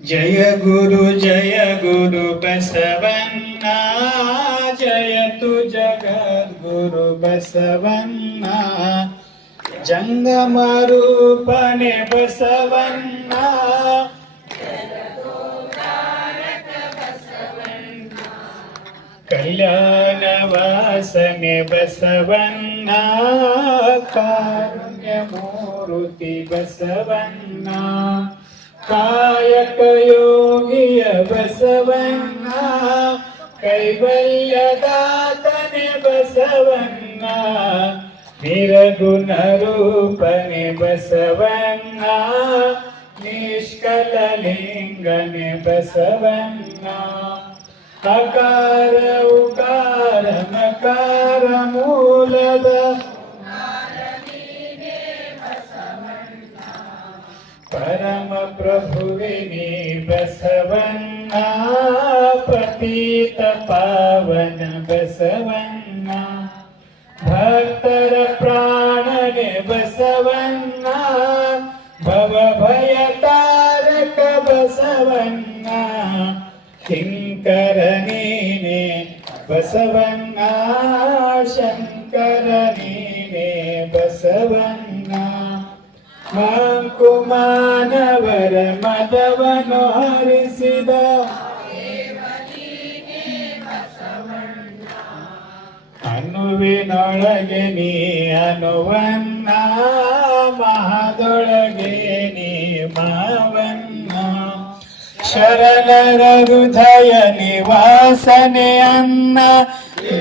जय गुरु बसवन्ना जयतु जगद्गुरु बसवन्ना जंगम रूपने बसवन्ना कल्याण वासने बसवन्ना कारुण्य मूर्ति बसवन्ना कायक योगिय बसवन्ना कैवल्यदातने बसवन्ना निर्गुण रूपने बसवन्ना निष्कललिंगने बसवन्ना अकार उकार नकार मूलद परम प्रभुविनी बसवन्ना पतित पावन बसवन्ना भक्तर प्राणने बसवन्ना भव भय तारक बसवन्ना किंकर नीने बसवन्ना शंकर नीने बसवन्ना ಮಂಕುಮಾನವರ ಮದವನು ಹರಿಸಿದ ಅನುವಿನೊಳಗೆ ನೀ ಅನುವನ್ನ ಮಹದೊಳಗೆ ನೀ ಮಾವನ್ನ ಶರಣರ ಹೃದಯ ನಿವಾಸನೆ ಅನ್ನ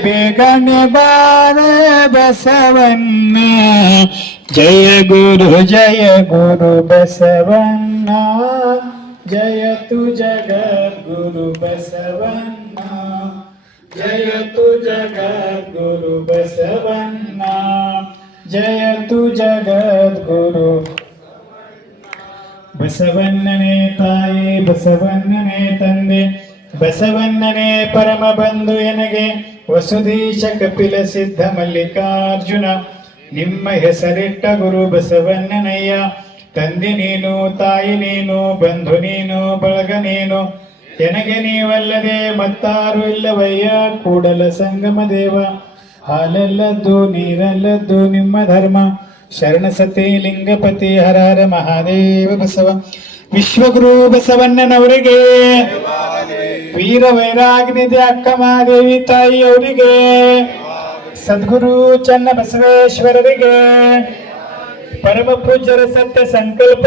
ಬೇಗನೆ ಬಾರ ಬಸವನ್ನ जय गुरु बसवन्ना जयतु जगद्गुरु बसवन्ना जयतु जगद्गुरु बसवन्ना जयतु जगद्गुरु ಬಸವಣ್ಣನೇ ತಾಯಿ ಬಸವಣ್ಣನೇ ತಂದೆ ಬಸವಣ್ಣನೇ ಪರಮ ಬಂಧು ಎನಗೆ ವಸುದೀಶ ಕಪಿಲ ಸಿದ್ಧ ಮಲ್ಲಿಕಾರ್ಜುನ ನಿಮ್ಮ ಹೆಸರಿಟ್ಟ ಗುರು ಬಸವಣ್ಣನಯ್ಯ ತಂದೆ ನೀನು ತಾಯಿ ನೀನು ಬಂಧು ನೀನು ಬಳಗ ನೀನು ಎನಗೆ ನೀವಲ್ಲದೆ ಮತ್ತಾರು ಇಲ್ಲವಯ್ಯ ಕೂಡಲ ಸಂಗಮ ದೇವ ಹಾಲಲ್ಲದ್ದು ನೀರಲ್ಲದ್ದು ನಿಮ್ಮ ಧರ್ಮ ಶರಣ ಸತಿ ಲಿಂಗಪತಿ ಹರಹರ ಮಹಾದೇವ ಬಸವ ವಿಶ್ವಗುರು ಬಸವಣ್ಣನವರಿಗೆ ವೀರ ವೈರಾಗ್ನಿದೆ ಅಕ್ಕ ಮಹಾದೇವಿ ತಾಯಿಯವರಿಗೆ ಸದ್ಗುರು ಚನ್ನ ಬಸವೇಶ್ವರರಿಗೆ ಪರಮ ಪೂಜ್ಯರ ಸತ್ಯ ಸಂಕಲ್ಪ